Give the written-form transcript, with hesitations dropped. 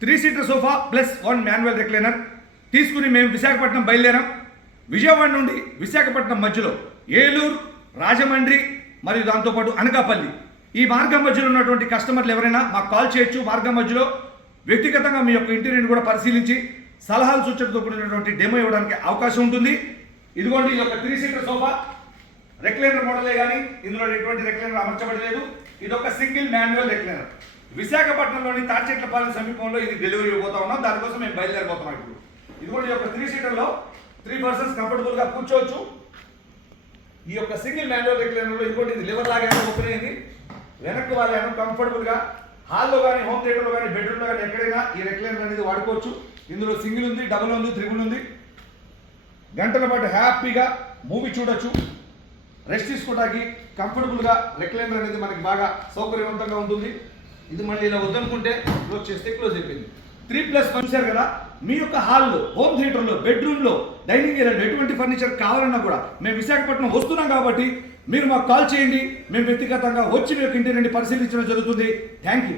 3 seater sofa plus 1 manual recliner తీసుకుని మేము విశాఖపట్నం బయలుదేరాం. విజయవాడ నుండి విశాఖపట్నం మధ్యలో ఏలూరు, రాజమండ్రి మరియు దాంతోపాటు అనకాపల్లి ఈ మార్గం మధ్యలో ఉన్నటువంటి కస్టమర్లు ఎవరైనా మాకు కాల్ చేయొచ్చు. మార్గం మధ్యలో వ్యక్తిగతంగా మీ యొక్క ఇంటీరియర్ని కూడా పరిశీలించి సలహాలు సూచనతో కూడినటువంటి డెమో ఇవ్వడానికి అవకాశం ఉంటుంది. ఇదిగోండి ఈ యొక్క 3 సీటర్ సోఫా రెక్లైనర్ మోడలే కానీ ఇందులో ఎటువంటి రెక్లైనర్ అమర్చబడలేదు. ఇది ఒక సింగిల్ మాన్యువల్ రెక్లైనర్. విశాఖపట్నంలోని తాడిచెట్లపాలెం సమీపంలో ఇది డెలివరీ ఇవ్వబోతా ఉన్నాం. దానికోసం మేము బయలుదేరిపోతున్నాం. ఇప్పుడు ఇదిగోండి ఈ యొక్క 3 సీటర్లో 3 పర్సన్స్ కంఫర్టబుల్గా కూర్చోవచ్చు. ఈ యొక్క సింగిల్ మాన్యువల్ రెక్లైనర్లో ఇంకోటి ఇది లివర్ లాగా ఓపెన్ అయింది. వెనక్కి వాళ్ళను కంఫర్టబుల్గా హాల్లో కానీ, హోమ్ థియేటర్లో కానీ, బెడ్రూమ్లో కానీ ఎక్కడైనా ఈ రెక్లైనర్ అనేది వాడుకోవచ్చు. ఇందులో సింగిల్ ఉంది, డబుల్ ఉంది, త్రిబుల్ ఉంది. గంటల పాటు హ్యాపీగా మూవీ చూడొచ్చు. రెస్ట్ తీసుకోవడానికి కంఫర్టబుల్గా రెక్లైనర్ అనేది మనకి బాగా సౌకర్యవంతంగా ఉంటుంది. ఇది మళ్ళీ ఇలా వద్దనుకుంటే క్లోజ్ చేస్తే క్లోజ్ అయిపోయింది. 3+1 చూశారు కదా. మీ యొక్క హాల్లో, హోమ్ థియేటర్లో, బెడ్రూమ్లో, డైనింగ్ ఏరియాలో ఎటువంటి ఫర్నిచర్ కావాలన్నా కూడా మేము విశాఖపట్నం వస్తున్నాం కాబట్టి మీరు మాకు కాల్ చేయండి. మేము వ్యక్తిగతంగా వచ్చి మీ యొక్క ఇంటి నుండి పరిశీలించడం జరుగుతుంది. Thank you.